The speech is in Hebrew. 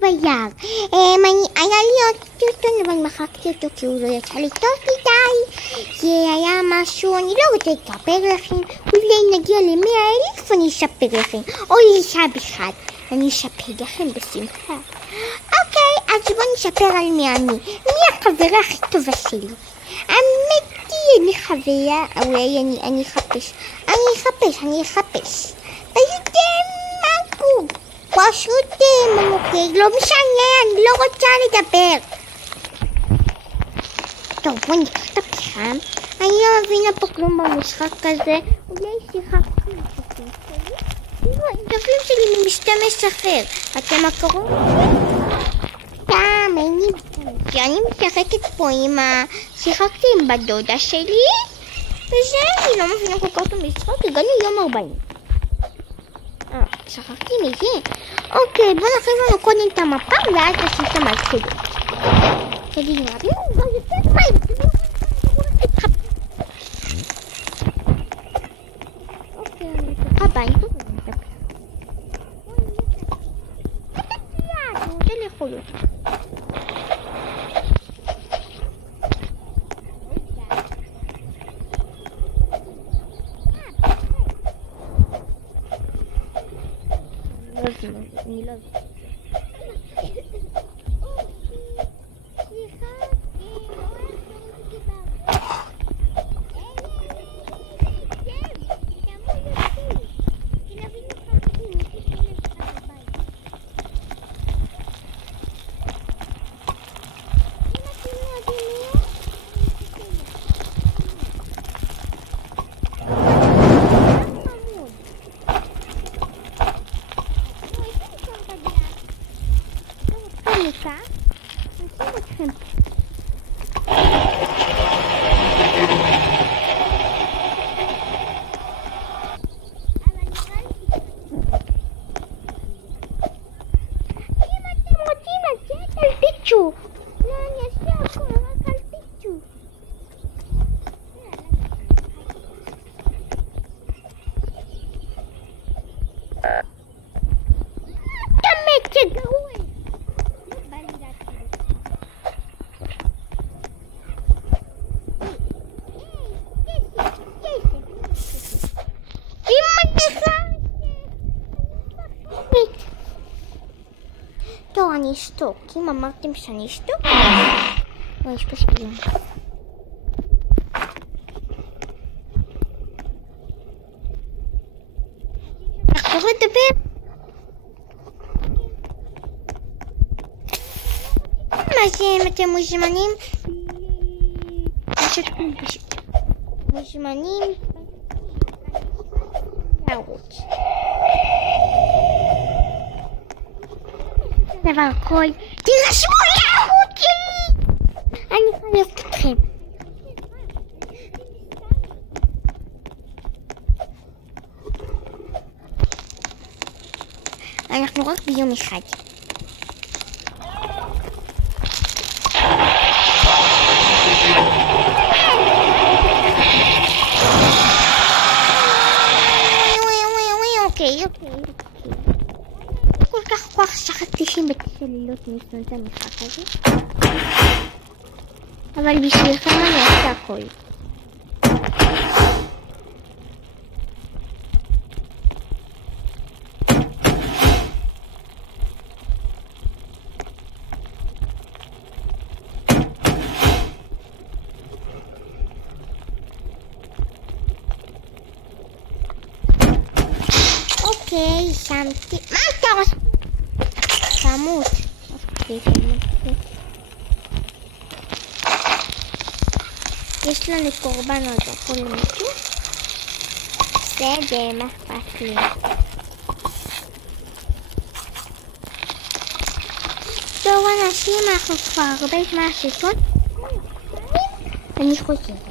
ביער. היה לי עוד סרטון, אבל מחקתי אותו כי הוא לא יצא לי טוב מדי. זה היה משהו, אני לא רוצה לספר לכם. אולי נגיע ל100,000 ואני אספר לכם. או לאישה בכלל. אני אספר לכם בשמחה. אוקיי, אז בואו נספר על מי אני. מי החברה הכי טובה שלי? האמת היא, אני חברה, אולי אני אחפש. פשוט ממוקד, לא משנה, אני לא רוצה לדבר. טוב, בוא ניקח את הפחם. אני לא מבינה פה כלום במשחק הזה. אולי שיחקתי משחקים שלי? תראו, האינטרפים שלי משתמש אחר. אתם מכירים? סתם, אין לי משתמש. אני משחקת פה שיחקתי עם בדודה שלי. וזה, אני לא מבינה כל כך את המשחק. הגענו יום 40. שכחתי מזה. אוקיי, בוא נכניס לנו קודם את המפה ואז נשים את המלכדת. תגידו, זה יותר מהר. אוקיי, אני צריכה בית. אני רוצה לאכול אותה. אני לא יודע. טוב, אני אשתוק. אם אמרתם שאני אשתוק, לא, יש פה שקיון. נחזור לדבר. מה זה, אם אתם מוזמנים? מוזמנים לערוץ. דבר כל, תירשמו לערוץ שלי! אני חייבת אתכם. אנחנו רק ביום אחד. אוקיי. כל כך כוח שחקתי בצלילות ניסון את המשחק הזה. אבל בשבילכם אני אעשה הכל. אוקיי, שמתי... מה אתה עושה? תמות. אוקיי, תמות. יש לנו קורבן עוד יכול למישהו? בסדר, מה אכפת לי? טוב אנשים, אנחנו כבר הרבה זמן סרטון. אני חושבת.